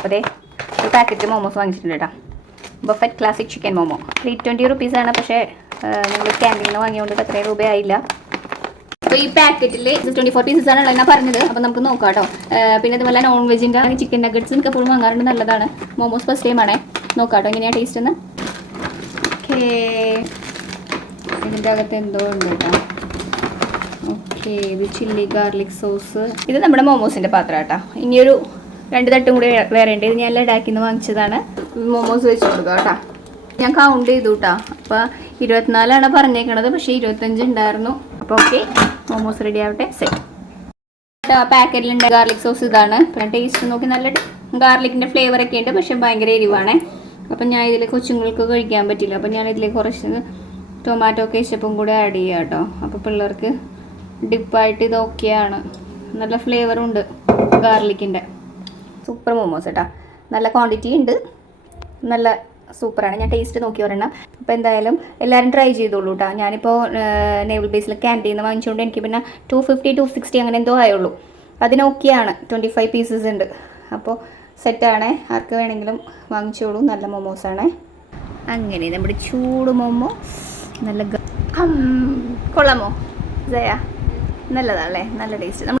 അപ്പോൾ അതേ ഒരു പാക്കറ്റ് മോമോസ് വാങ്ങിച്ചിട്ടുണ്ട് കേട്ടോ. ബഫറ്റ് ക്ലാസിക് ചിക്കൻ മോമോ 320 റുപ്പീസാണ്. പക്ഷേ ഞങ്ങൾ ക്യാൻറ്റീനിൽ നിന്ന് വാങ്ങിയോണ്ട് അത്രയും രൂപയായില്ല. അപ്പോൾ ഈ പാക്കറ്റിൽ 24 പീസസാണ് ഉള്ളത് ഞാൻ പറഞ്ഞത്. അപ്പോൾ നമുക്ക് നോക്കാം കേട്ടോ. പിന്നെ അതുപോലെ നോൺ വെജിൻ്റെ ചിക്കൻ നഗറ്റ്സ് എനിക്ക് എപ്പോഴും വാങ്ങാറുണ്ട്, നല്ലതാണ്. മോമോസ് ഫസ്റ്റ് ടൈമാണേ. നോക്കാം കേട്ടോ എങ്ങനെയാണ് ടേസ്റ്റ് എന്ന്. ഓക്കേ, ഇതിൻ്റെ അകത്ത് എന്തോ ഉണ്ട് കേട്ടോ. ഓക്കെ, ഇത് ചില്ലി ഗാർലിക് സോസ്. ഇത് നമ്മുടെ മോമോസിൻ്റെ പാത്രം കേട്ടോ. ഇനിയൊരു 2 തട്ടും കൂടി വേറെ ഉണ്ട്. ഇത് ഞാൻ ലഡാക്കിൽ നിന്ന് വാങ്ങിച്ചതാണ്. മോമോസ് വെച്ച് കൊടുക്കുക കേട്ടോ. ഞാൻ കൗണ്ട് ചെയ്തു കേട്ടോ. അപ്പോൾ 24 പറഞ്ഞേക്കണത്, പക്ഷേ 25 ഉണ്ടായിരുന്നു. അപ്പോൾ ഓക്കെ, മോമോസ് റെഡി ആവട്ടെ. സെറ്റ് പാക്കറ്റിലുണ്ട് ഗാർലിക് സോസ്. ഇതാണ് ടേസ്റ്റ് നോക്കി നല്ല ഗാർലിക്കിൻ്റെ ഫ്ലേവറൊക്കെ ഉണ്ട്, പക്ഷേ ഭയങ്കര എരിവാണേ. അപ്പം ഞാൻ ഇതിൽ കൊച്ചുങ്ങൾക്ക് കഴിക്കാൻ പറ്റില്ല. അപ്പം ഞാൻ ഇതിലേക്ക് കുറച്ച് ടൊമാറ്റോ കെച്ചപ്പും കൂടെ ആഡ് ചെയ്യാം കേട്ടോ. അപ്പോൾ പിള്ളേർക്ക് ഡിപ്പായിട്ട് ഇത് ഓക്കെയാണ്. നല്ല ഫ്ലേവറും ഉണ്ട് ഗാർലിക്കിൻ്റെ. സൂപ്പർ മോമോസ് കേട്ടോ. നല്ല ക്വാണ്ടിറ്റി ഉണ്ട്, നല്ല സൂപ്പറാണ്. ഞാൻ ടേസ്റ്റ് നോക്കി ഒരെണ്ണം. അപ്പോൾ എന്തായാലും എല്ലാവരും ട്രൈ ചെയ്തോളൂ കേട്ടോ. ഞാനിപ്പോൾ നേവൽ ബേസിൽ ക്യാൻറ്റീനിൽ നിന്ന് വാങ്ങിച്ചുകൊണ്ട് എനിക്ക് പിന്നെ 250 260 അങ്ങനെ എന്തോ ആയുള്ളൂ. അതിനൊക്കെയാണ്. 25 പീസസ് ഉണ്ട്. അപ്പോൾ സെറ്റാണേ. ആർക്ക് വേണമെങ്കിലും വാങ്ങിച്ചോളൂ. നല്ല മോമോസാണേ. അങ്ങനെ നമ്മുടെ ചൂട് മോമോ നല്ല കൊള്ളാമോ ജയ? നല്ലതാണല്ലേ, നല്ല ടേസ്റ്റ്.